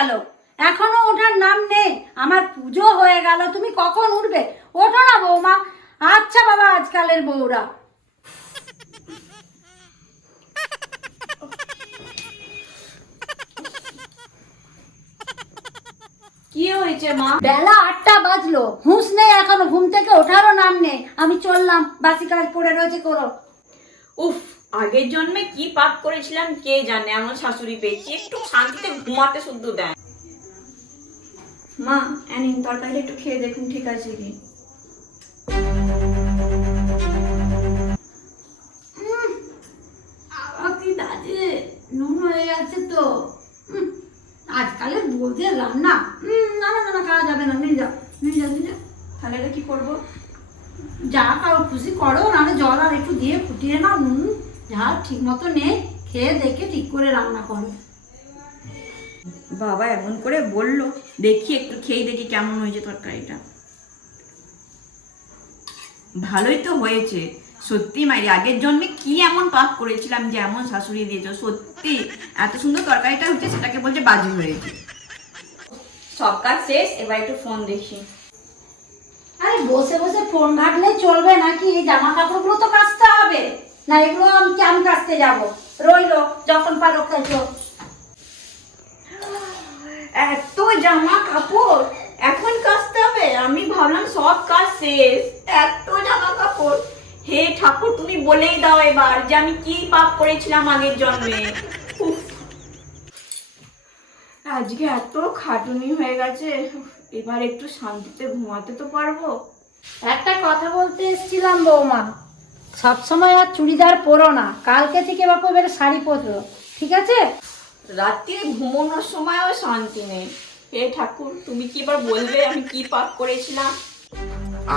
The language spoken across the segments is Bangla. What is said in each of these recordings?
গেল। এখনও ওঠার নাম নেই। আমার পুজো হয়ে গেল। তুমি কখন উঠবে? ওঠো না, বৌমা। আচ্ছা বাবা, আজকালের বউরা। কি হয়েছে, মা? বেলা আটটা বাজলো। হুঁশ নেই এখনও। ঘুম থেকে ওঠারও নাম নেই। আমি চললাম। বাসি কাজ পড়ে রয়েছে, করো। আগের জন্মে কি পাপ করেছিলাম কে জানে? এমন শাশুড়ি পেয়েছি। একটু শান্তিতে ঘুমাতে শুদ্ধ দেয়। মা এনিন তরকারিটা একটু খেয়ে দেখুন ঠিক আছে কি? নুন হয়ে গেছে তো। আজকালের বউদের রান্না। না না না না, খাওয়া যাবে না। নিয়ে যাও নিয়ে যাও নিয়ে যাও। তাহলে এটা কি করব? যা কারও খুশি করো নাহলে জল আর একটু দিয়ে ফুটিয়ে নাও নুন। যা ঠিক মতো নেই খেয়ে দেখে ঠিক করে রান্না করো। বাবা এমন করে বলল দেখি একটু খেয়ে দেখি কেমন হয়েছে তরকারিটা। ভালোই তো হয়েছে। সত্যি মাই আগের জন্মে কি এমন পাপ করেছিলাম যে এমন শাশুড়ি দিয়েছ? সত্যি এত সুন্দর তরকারিটা হচ্ছে সেটাকে বলছে বাজে হয়েছে। সব কাজ শেষ এবার একটু ফোন দেখি। আরে বসে বসে ফোন ঘাটলে চলবে নাকি? এই জামা কাপড়গুলো তো কাচতে হবে। না এগুলো আমি কি আমি কাচতে যাব? রইল যখন পারো খেলছো এত জামা কাপড় এখন কাচতে হবে? আমি ভাবলাম সব কাজ শেষ। এত জামা কাপড়। হে ঠাকুর তুমি বলেই দাও এবার যে আমি কি পাপ করেছিলাম আগের জন্মে। আজকে এত খাটুনি হয়ে গেছে। এবার একটু শান্তিতে ঘুমাতে তো পারব। একটা কথা বলতে এসেছিলাম বৌমা সবসময় আর চুড়িদার পরো না। কালকে থেকে বাপু এবার শাড়ি পরো ঠিক আছে? রাত্রিরে ঘুমানোর সময়ও শান্তি নেই। হে ঠাকুর তুমি কি এবার বলবে আমি কি পাপ করেছিলাম?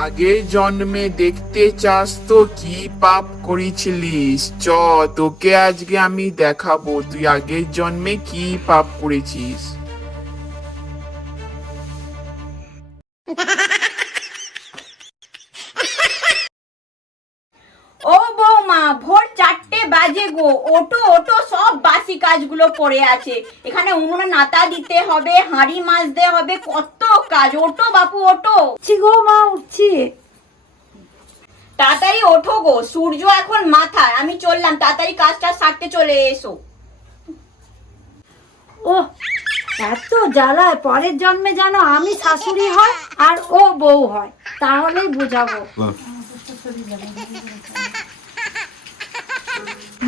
আগের জন্মে দেখতে চাস তো কি পাপ করেছিলিস? চ তোকে আজকে আমি দেখাবো। তুই আগের জন্মে কি পাপ করেছিস ও বৌমা ভোর চারটে বাজে ওটো ওটো সব বাসি কাজগুলো পড়ে আছে। এখানে উনুনে নাতা দিতে হবে হাঁড়ি মাজতে হবে কত কাজ। ওটো বাপু ওটো। উঠছি গো মা উঠছি। তাড়াতাড়ি ওঠো গো সূর্য এখন মাথায় আমি চললাম তাড়াতাড়ি কাজটা সারতে চলে এসো। ও এত জ্বালায় পরের জন্মে যেন আমি শাশুড়ি হয় আর ও বউ হয় তাহলেই বুঝাবো।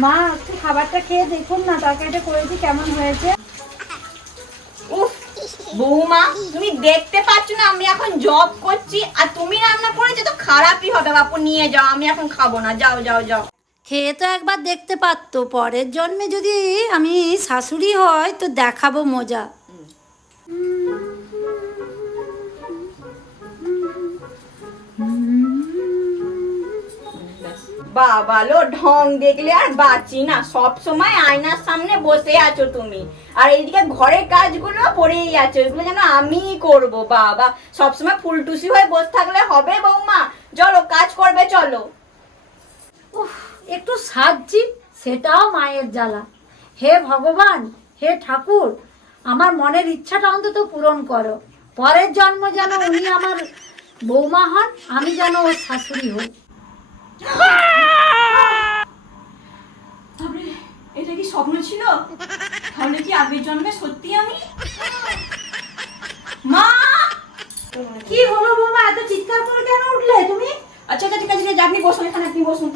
মা একটু খাবারটা খেয়ে দেখুন না তরকারিটা করেছি কেমন হয়েছে? উফ বৌমা তুমি দেখতে পাচ্ছ না আমি এখন জব করছি আর তুমি রান্না করেছ তো খারাপই হবে বাপু নিয়ে যাও আমি এখন খাব না যাও যাও যাও। খেয়ে তো একবার দেখতে পারতো পরের জন্মে যদি আমি শাশুড়ি হয় তো দেখাবো মজা। বাবালো ঢং দেখলে আর বাঁচি না। সব সময় আয়নার সামনে বসে আছো তুমি। আর এইদিকে ঘরের কাজগুলো পড়েই আছো। এগুলো যেন আমিই করব, বাবা। সব সময় ফুলটুসি হয়ে বসে থাকলে হবে বৌমা। চলো, কাজ করবে, চলো। একটু সাজছি, সেটাও মায়ের জ্বালা। হে ভগবান, হে ঠাকুর, আমার মনের ইচ্ছাটা অন্তত পূরণ করো। পরের জন্ম যেন উনি আমার বৌমা হন, আমি যেন ওর শাশুড়ি হই। এটা কি স্বপ্ন ছিল? তাহলে কি আগের জন্মে সত্যি আমি? মা! কি হলো বৌমা? এত চিৎকার করে কেন উঠলে তুমি? আচ্ছা আচ্ছা ঠিক আছে আপনি বসুন এখানে আপনি বসুন।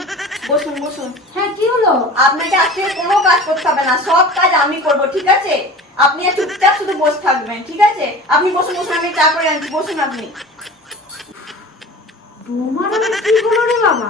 বসুন বসুন। হ্যাঁ কি হলো? আপনাকে আজকে কোনো কাজ করতে হবে না সব কাজ আমি করব ঠিক আছে? আপনি আর চুপচাপ শুধু বসে থাকবেন ঠিক আছে? আপনি বসুন বসুন আমি চা করে আনছি বসুন আপনি। বৌমার আবার কি হলো রে বাবা?